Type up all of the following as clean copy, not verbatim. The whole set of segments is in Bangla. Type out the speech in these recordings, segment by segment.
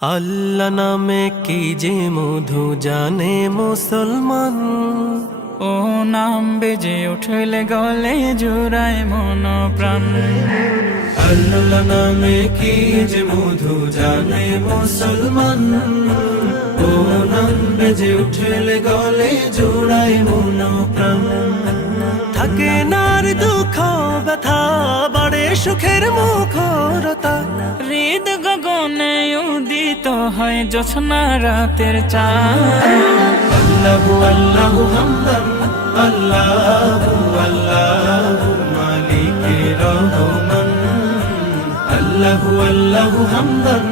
আল্লাহ নামে কি যে মধু জানে মুসলমান, ও নাম বেজে উঠলে গলে জুড়ায় মন প্রাণ। আল্লাহ নামে কি যে মধু জানে মুসলমান, ও নাম বেজে উঠলে গলে জোড়ায় মন প্রাণ। থাকে নার দুঃখ ব্যথা বাড়ে সুখের মুখরতা, হৃদ গগনে উদিত হয় জোছনা রাতের চাঁদ। আল্লাহু আল্লাহু হামদান, আল্লাহু আল্লাহু মালিকে রহমান। আল্লাহু আল্লাহু হামদান,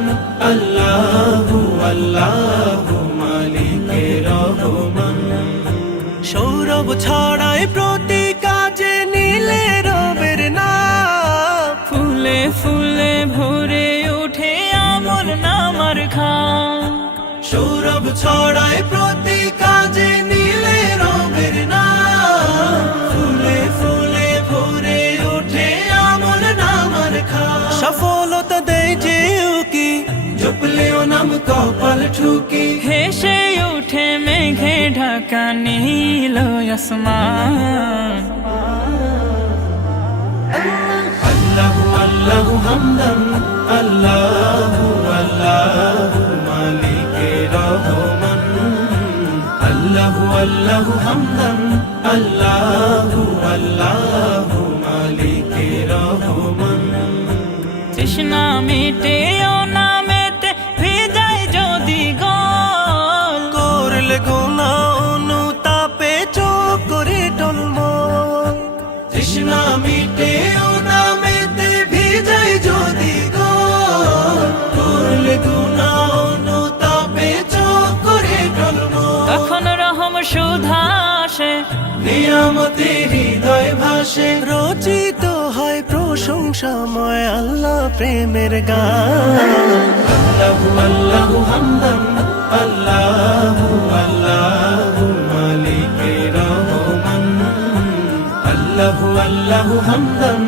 আল্লাহু আল্লাহু মালিকে রহমান। সৌরভ ছড়ায় প্রতি কাজে নীলে রবের নাম, ফুলে ফুলে ভরে উঠে আমল নামার খাম। সৌরভ ছড়ায় প্রতি কাজে নীলে রবের নাম, ফুলে ফুলে ভরে ওঠে আমল নামার খাম। সফলতা দেয় যে উকি, জপলেও নাম কপাল ঠুকি। হেসে উঠে মেঘে ঢাকা নীল আসমান। আল্লাহু আল্লাহু হামদান, আল্লাহু আল্লাহু মালিকে রহমান। আল্লাহু আল্লাহু হামদান, আল্লাহু আল্লাহু মালিকে রহমান। তৃষ্ণা মিটে ও নামেতে ভিজায় যদি গল, করলে গুনাহ অনুতাপে চোখ করে টলমল। তৃষ্ণা মিটে ও নামেতে ভিজায় যদি গল, করলে গুনাহ অনুতাপে চোখ করে টলমল। তখন রহম সুধা আসে, নিয়ামতে হৃদয় ভাসে, রচিত হয় প্রশংসাময় আল্লাহ প্রেমের গান। আল্লাহু আল্লাহু হামদান, আল্লাহু আল্লাহু মালিকে রহমান। আল্লাহু আল্লাহু হামদান,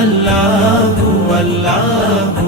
আল্লাহু আল্লাহু